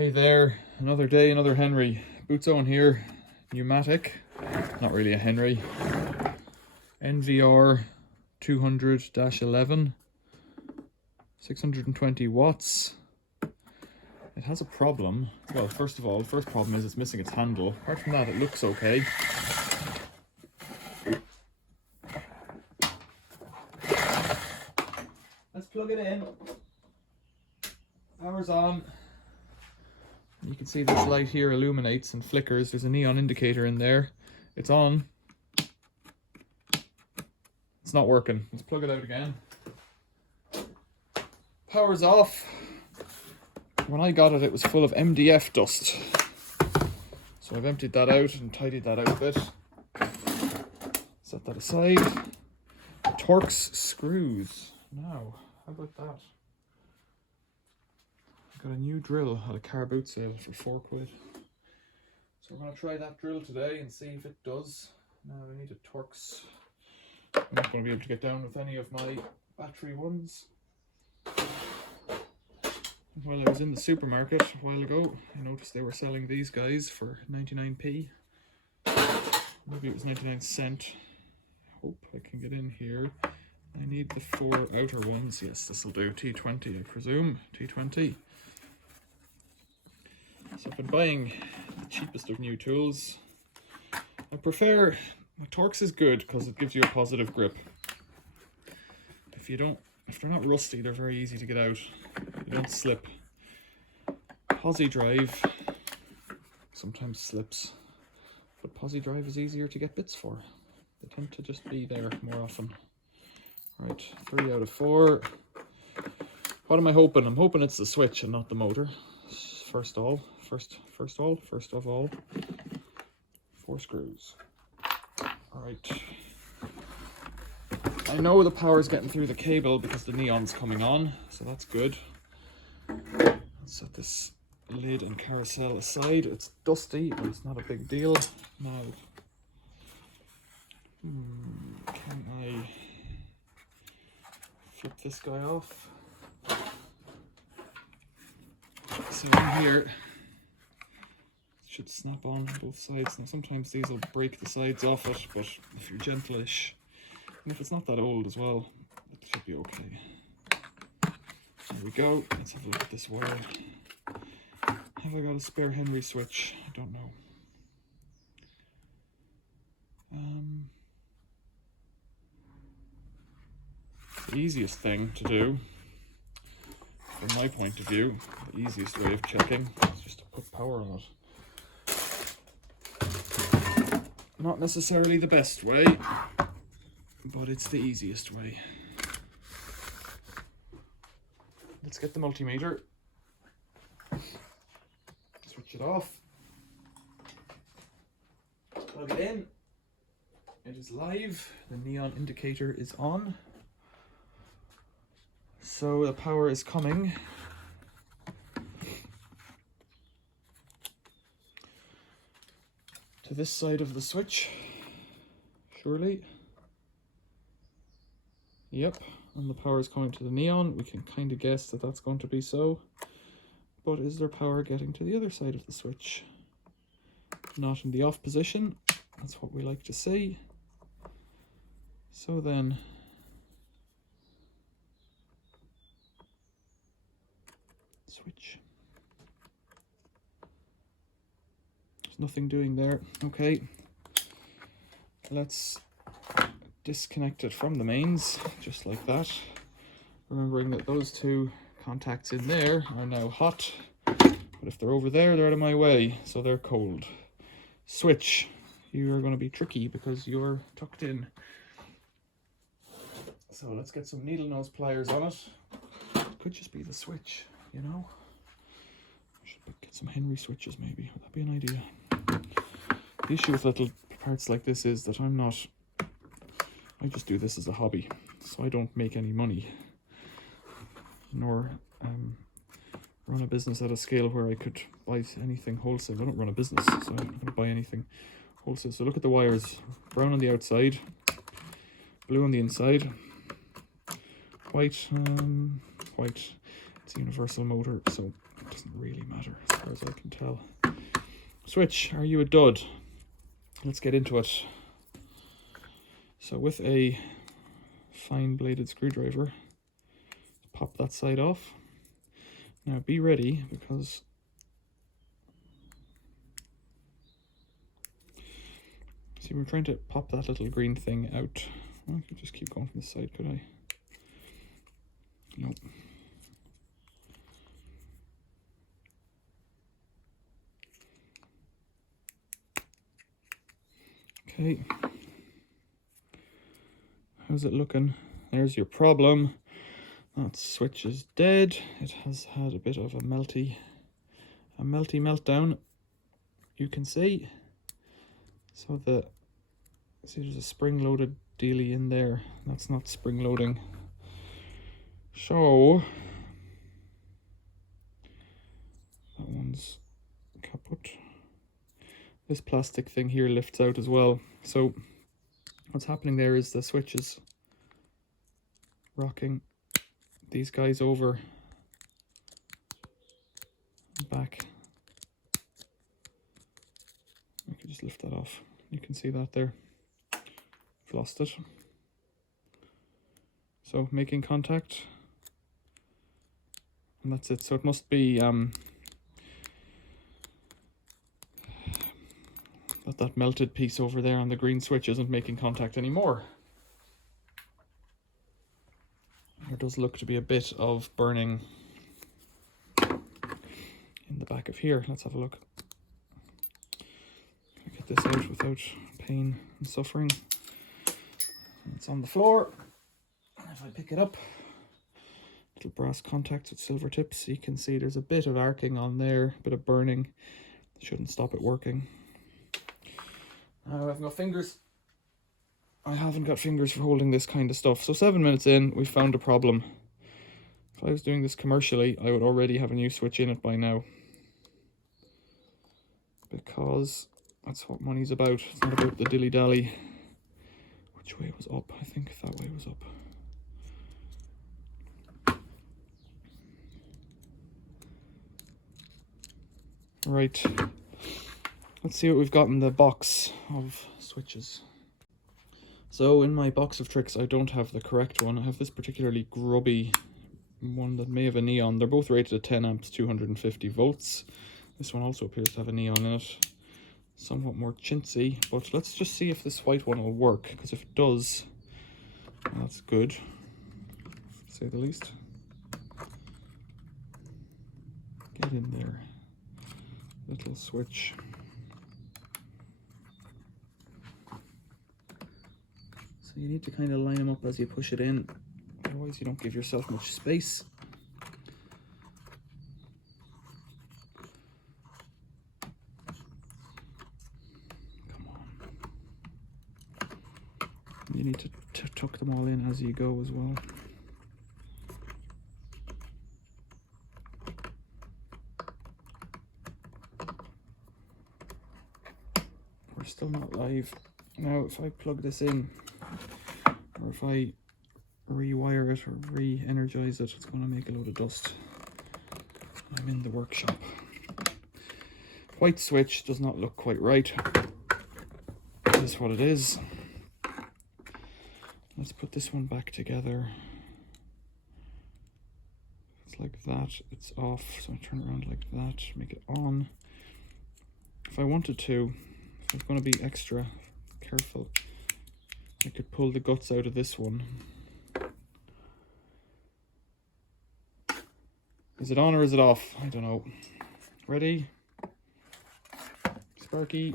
Hey there, another day, another Henry. Boots on here, Numatic, not really a Henry. NVR 200-11, 620 watts. It has a problem. Well, first of all, the first problem is it's missing its handle. Apart from that, it looks okay. Let's plug it in. Power's on. You can see this light here illuminates and flickers. There's a neon indicator in there. It's on. It's not working. Let's plug it out again. Power's off. When I got it, it was full of MDF dust. So I've emptied that out and tidied that out a bit. Set that aside. Torx screws. Now, how about that? Got a new drill at a car boot sale for £4. So we're going to try that drill today and see if it does. Now I need a Torx. I'm not going to be able to get down with any of my battery ones. While I was in the supermarket a while ago, I noticed they were selling these guys for 99p. Maybe it was 99 cent. I hope I can get in here. I need the 4 outer ones. Yes, this will do. T20, I presume. T20. So I've been buying the cheapest of new tools. I prefer, Torx is good because it gives you a positive grip. If they're not rusty, they're very easy to get out. You don't slip. Posi drive sometimes slips, but Posi drive is easier to get bits for. They tend to just be there more often. Right, 3 out of 4. What am I hoping? I'm hoping it's the switch and not the motor. First of all, 4 screws. All right. I know the power's getting through the cable because the neon's coming on, so that's good. Let's set this lid and carousel aside. It's dusty, but it's not a big deal. Now, can I flip this guy off? So in here, it should snap on both sides. Now sometimes these will break the sides off it, but if you're gentleish, and if it's not that old as well, it should be okay. There we go. Let's have a look at this wire. Have I got a spare Henry switch? I don't know. The easiest thing to do, from my point of view, the easiest way of checking is just to put power on it. Not necessarily the best way, but it's the easiest way. Let's get the multimeter. Switch it off. Plug it in. It is live. The neon indicator is on. So the power is coming. To this side of the switch, surely. Yep, and the power is coming to the neon. We can kind of guess that that's going to be so. But is there power getting to the other side of the switch? Not in the off position. That's what we like to see. So then, switch. There's nothing doing there. Okay. Let's disconnect it from the mains, just like that. Remembering that those 2 contacts in there are now hot, but if they're over there, they're out of my way, so they're cold. Switch. You are going to be tricky because you're tucked in. So let's get some needle nose pliers on it. It could just be the switch, you know. I should get some Henry switches maybe. Would that be an idea? The issue with little parts like this is that I just do this as a hobby, so I don't make any money, nor run a business at a scale where I could buy anything wholesale. I don't run a business, so I'm not going to buy anything wholesale. So look at the wires. Brown on the outside, blue on the inside, white, white. It's a universal motor, so it doesn't really matter. far as I can tell. Switch, are you a dud? Let's get into it. So with a fine bladed screwdriver, pop that side off. Now be ready, because see, we're trying to pop that little green thing out. Well, I could just keep going from this side, could I? Nope. Okay. How's it looking? There's your problem. That switch is dead. It has had a bit of a melty meltdown, you can see. So see, there's a spring-loaded dealie in there. That's not spring-loading. So that one's kaput. This plastic thing here lifts out as well. So what's happening there is the switch is rocking these guys over and back. I could just lift that off. You can see that there. I've lost it. So making contact, and that's it. So it must be that melted piece over there on the green switch isn't making contact anymore. There does look to be a bit of burning in the back of here. Let's have a look. Get this out without pain and suffering. It's on the floor. If I pick it up, little brass contacts with silver tips. You can see there's a bit of arcing on there, a bit of burning. Shouldn't stop it working. I haven't got fingers. I haven't got fingers for holding this kind of stuff. So 7 minutes in, we found a problem. If I was doing this commercially, I would already have a new switch in it by now. Because that's what money's about. It's not about the dilly-dally. Which way was up? I think that way was up. Right. Let's see what we've got in the box of switches. So in my box of tricks, I don't have the correct one. I have this particularly grubby one that may have a neon. They're both rated at 10 amps, 250 volts. This one also appears to have a neon in it. Somewhat more chintzy, but let's just see if this white one will work, because if it does, well, that's good, to say the least. Get in there. Little switch. So you need to kind of line them up as you push it in, otherwise you don't give yourself much space. Come on. You need to tuck them all in as you go as well. We're still not live. Now if I plug this in, or if I rewire it or re-energize it, it's going to make a load of dust. I'm in the workshop. White switch does not look quite right. This is what it is. Let's put this one back together. It's like that, it's off, so I turn it around like that, make it on. If I wanted to, if I'm going to be extra careful, I could pull the guts out of this one. Is it on or is it off? I don't know. Ready? Sparky.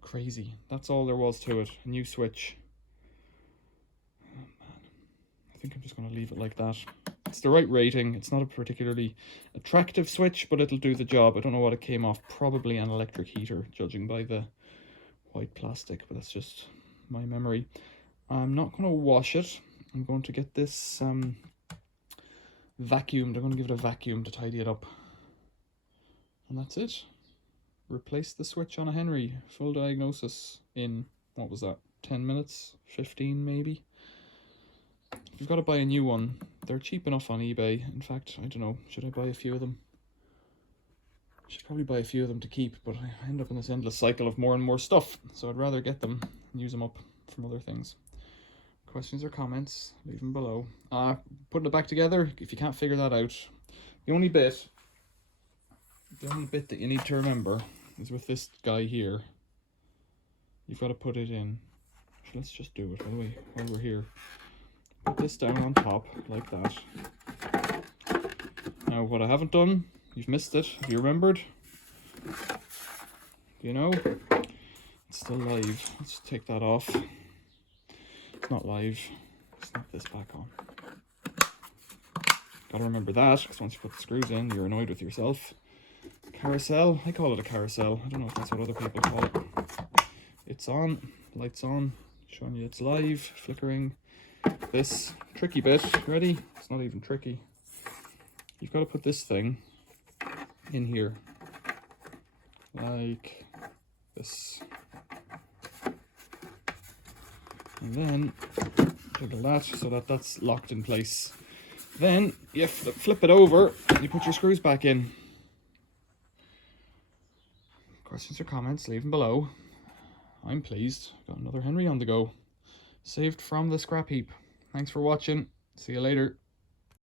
Crazy. That's all there was to it. A new switch. Oh man. I think I'm just going to leave it like that. It's the right rating. It's not a particularly attractive switch, but it'll do the job. I don't know what it came off. Probably an electric heater, judging by the white plastic, but that's just my memory. I'm not going to wash it. I'm going to get this vacuumed. I'm going to give it a vacuum to tidy it up. And that's it. Replace the switch on a Henry. Full diagnosis in, what was that, 10 minutes? 15 maybe? If you've got to buy a new one, they're cheap enough on eBay. In fact, I don't know, should I buy a few of them? I should probably buy a few of them to keep, but I end up in this endless cycle of more and more stuff. So I'd rather get them and use them up from other things. Questions or comments, leave them below. Putting it back together, if you can't figure that out, the only bit that you need to remember is with this guy here. You've got to put it in. Let's just do it while we're here. Put this down on top like that. Now what I haven't done, you've missed it. Have you remembered? You know, it's still live. Let's take that off. It's not live. Snap this back on. Gotta remember that, because once you put the screws in, you're annoyed with yourself. Carousel. I call it a carousel. I don't know if that's what other people call it. It's on. Lights on. Showing you it's live. Flickering. This tricky bit. Ready? It's not even tricky. You've got to put this thing in here. Like this. And then jiggle that so that that's locked in place. Then you flip it over and you put your screws back in. Questions or comments, leave them below. I'm pleased. Got another Henry on the go. Saved from the scrap heap. Thanks for watching. See you later.